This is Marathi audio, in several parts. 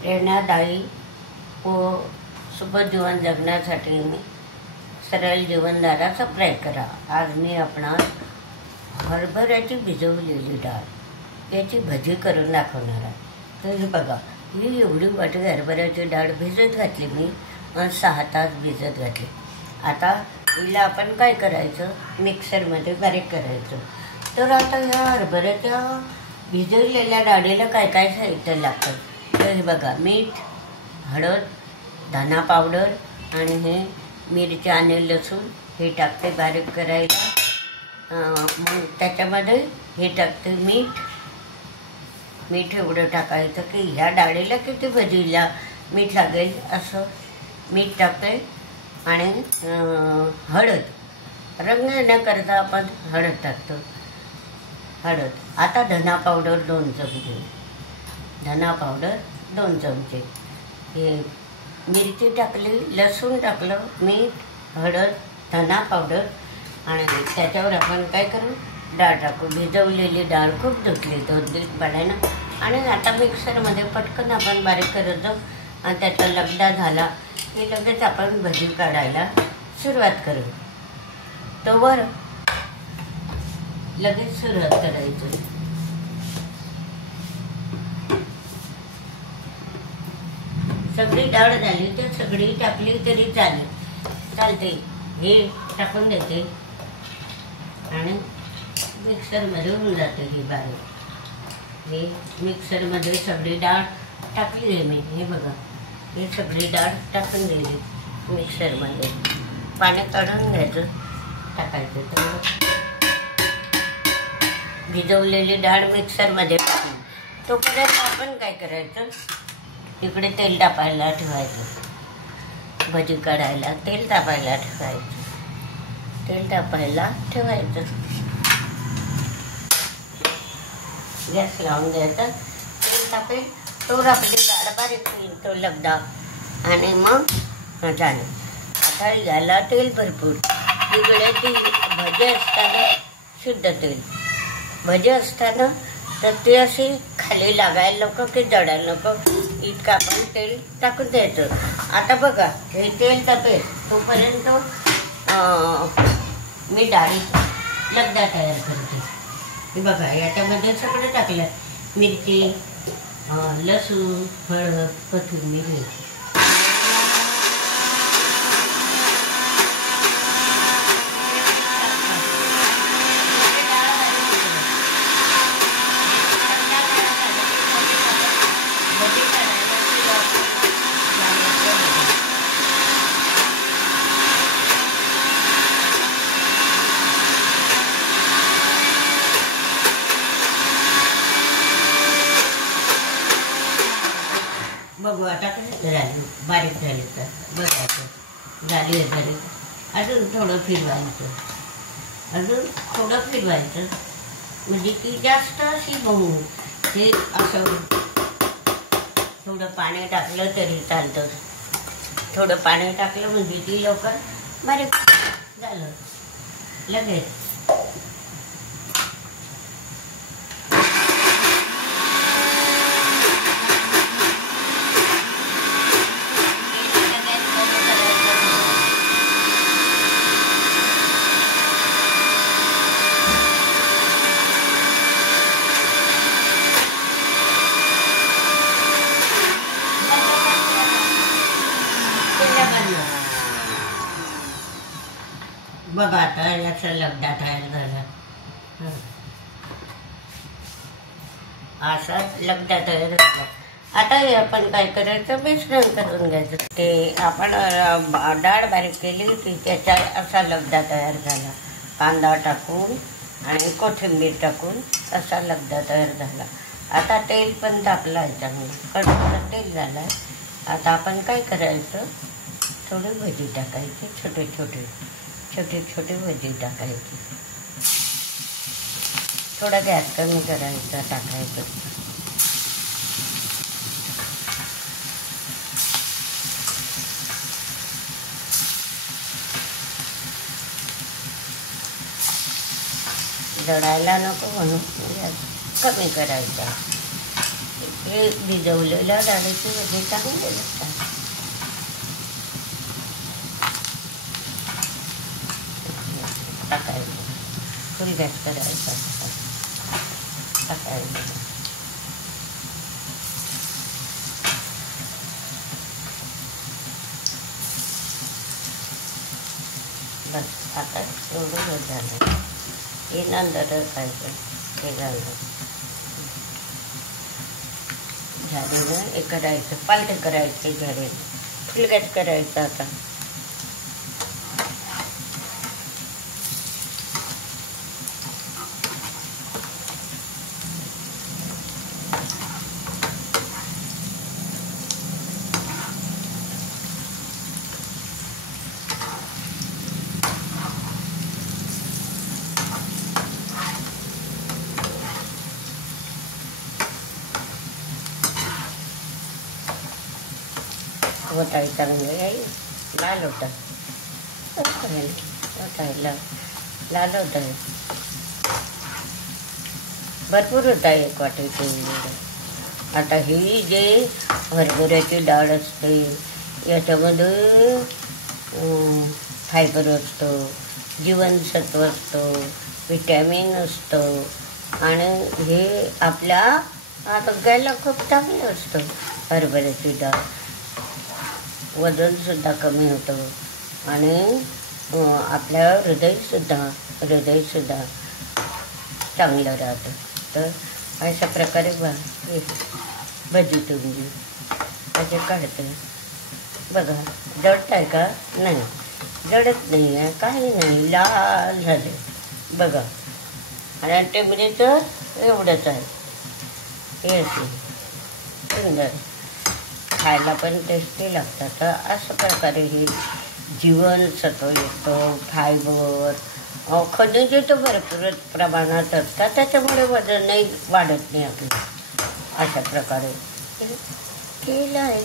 प्रेरणादायी व सुबक जीवन जगण्यासाठी सरळ जीवनधाराचा प्रयोग करा। आज मी आपणास हरभऱ्याची भिजवलेली डाळ याची भजी करून दाखवणार आहे। तर बघा, ही एवढी वाटी हरभऱ्याची डाळ भिजत घातली मी आणि 6 तास भिजत घातली। आता हिला आपण काय करायचं, मिक्सरमध्ये बारीक करायचं। तर आता ह्या हरभऱ्याच्या भिजवलेल्या डाळीला काय काय साहित्य लागतं, तर हे बघा, मीठ, हळद, धना पावडर आणि हे मिरची आणि लसूण हे टाकते बारीक करायला। मग त्याच्यामध्ये हे टाकते मीठ एवढं टाकायचं की ह्या डाळीला किती भजीला मीठ लागेल असं मीठ टाकते। आणि हळद रंग येण्याकरता आपण हळद टाकतो। आता धना पावडर 2 चमचे, हे मिरची टाकली, लसूण टाकलं, मीठ, हळद, धना पावडर आणि त्याच्यावर आपण काय करू, डाळ टाकू। भिजवलेली डाळ खूप धुतली 2-3 पाण्यानं आणि आता मिक्सरमध्ये पटकन आपण बारीक करत जाऊ आणि त्याचा लगदा झाला की लगेच आपण भजी काढायला सुरुवात करू। तोवर लगेच सुरुवात करायची। सगळी डाळ झाली तर सगळी टाकली तरी चालते। हे टाकून देते आणि मिक्सरमध्ये होऊन जाते ही बारीक। हे मिक्सरमध्ये सगळी डाळ टाकली आहे मी, हे बघा, ही सगळी डाळ टाकून दिली मिक्सरमध्ये। पाणी काढून घ्यायचं, टाकायचं। तर भिजवलेली डाळ मिक्सरमध्ये टाकून तोपर्यंत आपण काय करायचं, इकडे तेल तापायला ठेवायचं। भजी काढायला तेल तापायला ठेवायचं। गॅस लावून द्यायचा, तेल तापेल तोवर आपली डाळ बारीक होईल, तो लगदा आणि मग झालं। आता याला तेल भरपूर, इकडे ती भजी असताना शुद्ध तेल, भजी असताना तर ते अशी खाली लागायला नको की जडायला नको इतकं आपण तेल टाकून द्यायचं। आता बघा, हे तेल तापेल तोपर्यंत मी डाळीचा लगदा तयार करते। हे बघा, याच्यामध्ये सगळं टाकलं, मिरची, लसूण, हळद, कोथिंबीर। बघू आता कसं झाली, बारीक झाली तर बघायचं, झाली अजून थोडं फिरवायचं, म्हणजे ती जास्त अशी मऊ। ते असं थोडं पाणी टाकलं तरी चालतं, थोडं पाणी टाकलं म्हणजे ती लवकर बारीक झालं लगेच। बघा, आता याचा लगदा तयार झाला, असा लगदा तयार झाला। आता हे आपण काय करायचं, मिश्रण करून घ्यायचं। ते आपण डाळ बारीक केली की त्याचा असा लगदा तयार झाला। कांदा टाकून आणि कोथिंबीर टाकून असा लगदा तयार झाला। आता तेल पण तापलं आहे, चांगलं कडक तेल झालं। आता आपण काय करायचं, थोडी भजी टाकायची, छोटे छोटे भजी टाकायची। थोडा गॅस कमी करायचा, टाकायचं। जळायला नको म्हणून गॅस कमी करायचा। हे भिजवलेल्या डाळीची भजी चांगली लागतात. टाकायचं, फुल गॅस करायचा, टाकायचं. बस आता एवढं झालं. हे नंतर टाकायचं. हे झालं झाडीनं हे करायचं, पालटे करायचे झाडीनं, फुल गॅस करायचं. आता वटाई चांगले लाल होता, वटायला लाल होत आहे, भरपूर होत आहे एक वाटीचे. आता ही जे हरभऱ्याची डाळ असते याच्यामध्ये फायबर असतं, जीवनसत्व असतं, विटॅमिन असतं आणि हे आपल्या आरोग्याला खूप चांगलं असतं. हरभऱ्याची डाळ वजनसुद्धा कमी होतं आणि आपल्या हृदयसुद्धा चांगलं राहतं. तर अशा प्रकारे भजी तुम्ही असे काढते. बघा जळत आहे का? नाही, जळत नाही आहे, काही नाही, लाल झाले बघा. आणि टेंबरीचं एवढंच आहे. हे असे सुंदर, खायला पण टेस्टी लागतात. तर अशा प्रकारे हे जीवनसत्व येतं, फायबर, खनिजे तर भरपूर प्रमाणात असतात, त्याच्यामुळे वजन नाही वाढत नाही आपलं. अशा प्रकारे केलं आहे.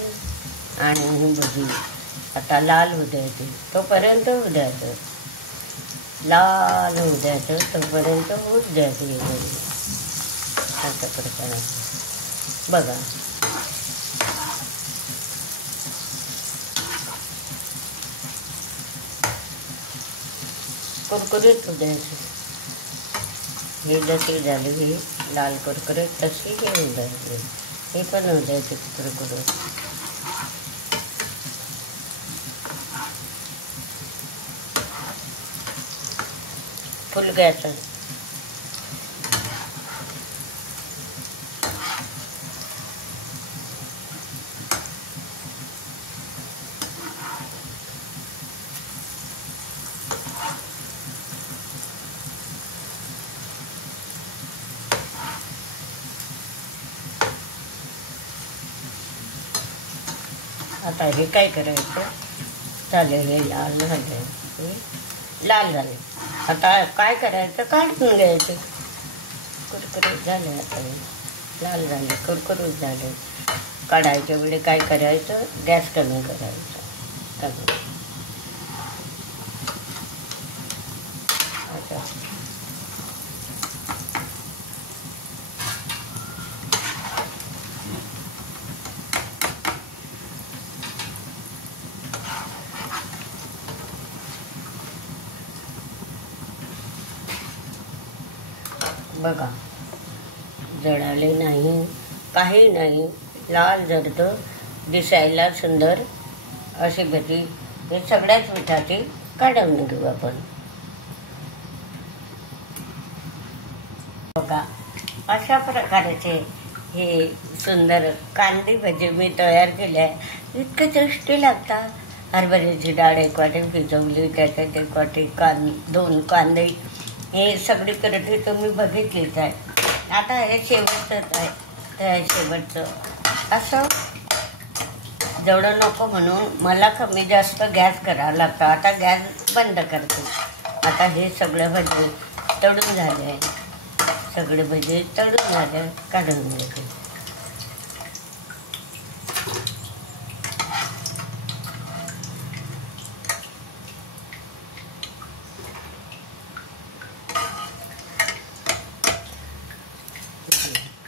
आणि ही भजी आता लाल होऊ द्यायची, तोपर्यंत होऊ द्यायचं, लाल होऊ द्यायचं, तोपर्यंत होऊच द्यायचं. हे भजी अशा प्रकारे बघा. कुरकुरीत होऊ द्यायची. हे जशी झाली ही लाल कुरकुरीत तशी हे होऊ द्यायची. हे पण होऊ द्यायची कुरकुरीत. फुल गॅस. आता हे काय करायचं, चालेल, हे लाल झाले, लाल झाले. आता काय करायचं, काढून घ्यायचे. कुरकुरीत झाले, आता लाल झाले, कुरकुरीत झाले. काढायच्या वेळी काय करायचं, गॅस कमी करायचा. अच्छा, बघा जळाले नाही, काही नाही, लाल जर्द, दिसायला सुंदर अशी भजी. हे सगळ्याच पिठाची काढून घेऊ आपण. बघा अशा प्रकारचे हे सुंदर कांदे भजी मी तयार केले आहे. इतके टेस्टी लागतात. हरभऱ्याची डाळ एक वाटी भिजवली, त्याच्यात एक वाटी दोन कांदे, हे सगळी करटी तुम्ही बघितलीच आहे. आता हे शेवटचंच आहे. तर शेवटचं असं जेवढं नको म्हणून मला कमी जास्त गॅस करावा लागतो. आता गॅस बंद करते. आता हे सगळं भजी तळून झाले, सगळे भजी तळून झाले, काढून घ्यायचे.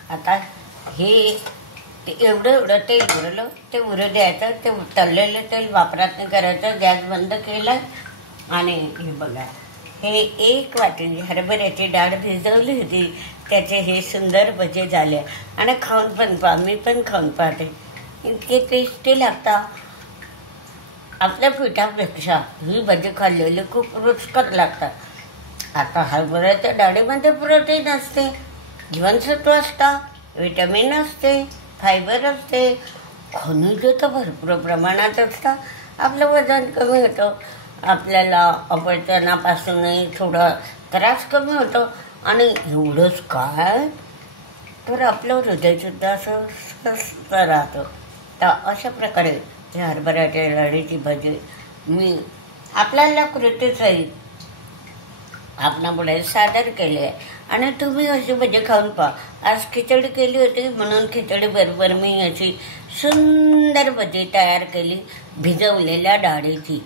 आता हे ते एवढं एवढं तेल उरलं, ते उरू द्यायचं. ते तळलेलं तेल वापरात नाही करायचं. गॅस बंद केला आणि हे बघा, हे 1 वाटी हरभऱ्याची डाळ भिजवली होती, त्याचे हे सुंदर भजे झाले. आणि खाऊन पण पहा, मी पण खाऊन पाहते, इतके टेस्टी लागतात. आपल्या पिठापेक्षा ही भजी खाल्लेली खूप रुचकर लागतात. आता हरभऱ्याच्या डाळीमध्ये प्रोटीन असते, जीवनसत्व असतात, विटॅमिन असते, फायबर असते, खनिज तर भरपूर प्रमाणात असतात. आपलं वजन कमी होतं, आपल्याला अपचनापासूनही थोडा त्रास कमी होतो. आणि एवढंच काय, तर आपलं हृदयसुद्धा असं स्वस्थ राहतं. तर अशा प्रकारे हे हरभऱ्याच्या डाळीची भजी मी आपल्याला कृतीसहित आपणापुढे सादर केले आहे. आणि तुम्ही अशी भजी खाऊन पहा. आज खिचडी केली होती म्हणून खिचडी बरोबर मी अशी सुंदर भजी तयार केली, भिजवलेल्या डाळीची,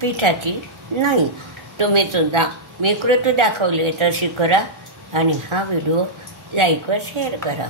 पिठाची नाही. तुम्ही सुद्धा मी कृती दाखवली तशी करा आणि हा व्हिडिओ लाईक व शेअर करा.